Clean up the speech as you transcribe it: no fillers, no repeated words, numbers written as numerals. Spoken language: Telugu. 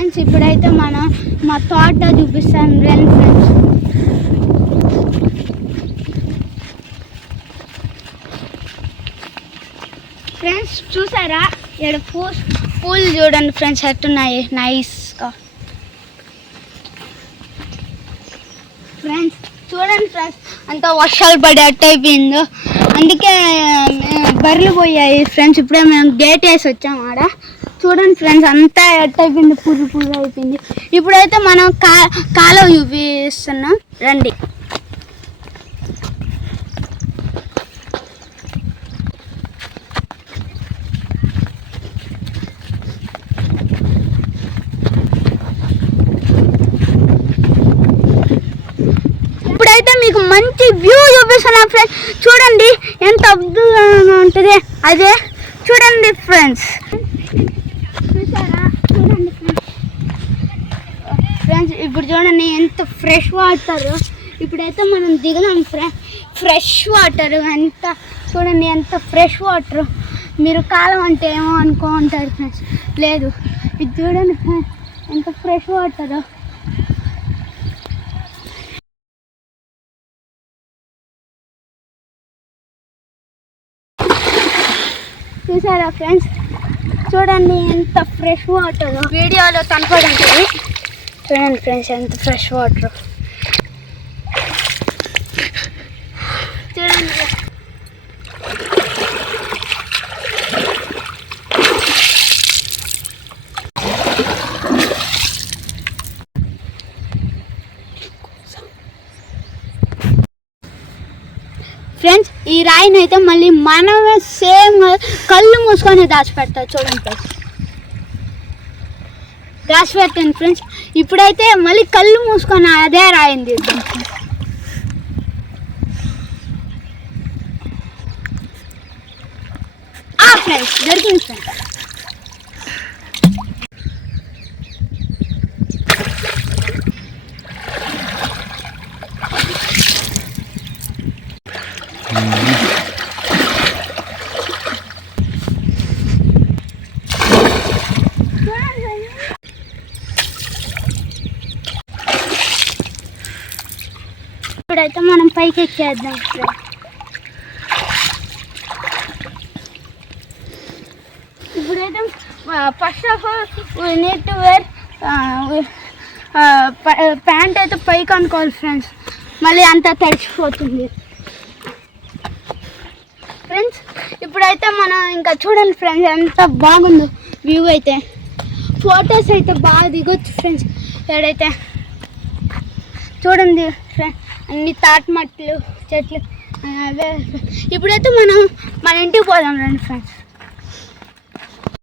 ఫ్రెండ్స్ ఇప్పుడైతే మనం మా తోట చూపిస్తాను రండి ఫ్రెండ్స్. ఫ్రెండ్స్ చూసారా ఇక్కడ పూలు చూడండి ఫ్రెండ్స్ ఎట్టున్నాయి నైస్గా. ఫ్రెండ్స్ చూడండి ఫ్రెండ్స్ అంతా వర్షాలు పడి అయిపోయిందో, అందుకే బర్రెలు పోయాయి ఫ్రెండ్స్. ఇప్పుడే మేము గేట్ వేసి వచ్చాము ఆడ. చూడండి ఫ్రెండ్స్ అంతా అయిపోయింది, పుర్రు అయిపోయింది. ఇప్పుడైతే మనం కాలువ చూపిస్తున్నాం రండి. ఇప్పుడైతే మీకు మంచి వ్యూ చూపిస్తున్నా ఫ్రెండ్స్. చూడండి ఎంత అద్భుతంగా ఉంటుంది అదే. చూడండి ఫ్రెండ్స్, చూసారా? చూడండి ఫ్రెండ్స్ ఇప్పుడు చూడండి ఎంత ఫ్రెష్ వాటర్. ఇప్పుడైతే మనం దిగుదాం ఫ్రెష్ వాటర్ ఎంత చూడండి, ఎంత ఫ్రెష్ వాటర్. మీరు కాలం అంటే ఏమో అనుకుంటారు ఫ్రెండ్స్, లేదు ఇది చూడండి ఫ్రెండ్స్ ఎంత ఫ్రెష్ వాటర్. చూసారా ఫ్రెండ్స్? చూడండి ఎంత ఫ్రెష్ వాటర్, వీడియోలో కనపడుతుంది. చూడండి ఫ్రెండ్స్ ఎంత ఫ్రెష్ వాటర్. చూడండి ఫ్రెండ్స్ ఈ రాయిని అయితే మళ్ళీ మనమే సేమ్ కళ్ళు మూసుకొని దాచిపెడతాం. చూడండి ఫ్రెండ్స్ దాచిపెట్టాను ఫ్రెండ్స్. ఇప్పుడైతే మళ్ళీ కళ్ళు మూసుకొని అదే రాయిని తీద్దాం. ఫ్రెండ్స్ దొరికింది ఫ్రెండ్స్. ఇప్పుడైతే మనం పైకి ఎక్కేద్దాం. ఇప్పుడైతే first of all need to wear pant అయితే పైకి అనుకోవాలి ఫ్రెండ్స్, మళ్ళీ అంతా తడిచిపోతుంది ఫ్రెండ్స్. ఇప్పుడైతే మనం ఇంకా చూడండి ఫ్రెండ్స్ ఎంత బాగుందో వ్యూ. అయితే ఫొటోస్ అయితే బాగా దిగొచ్చు ఫ్రెండ్స్. ఎక్కడైతే చూడండి ఫ్రెండ్స్ అన్ని తాటి మట్టలు చెట్లు అవే. ఇప్పుడైతే మనం మన ఇంటికి పోదాం రండి ఫ్రెండ్స్.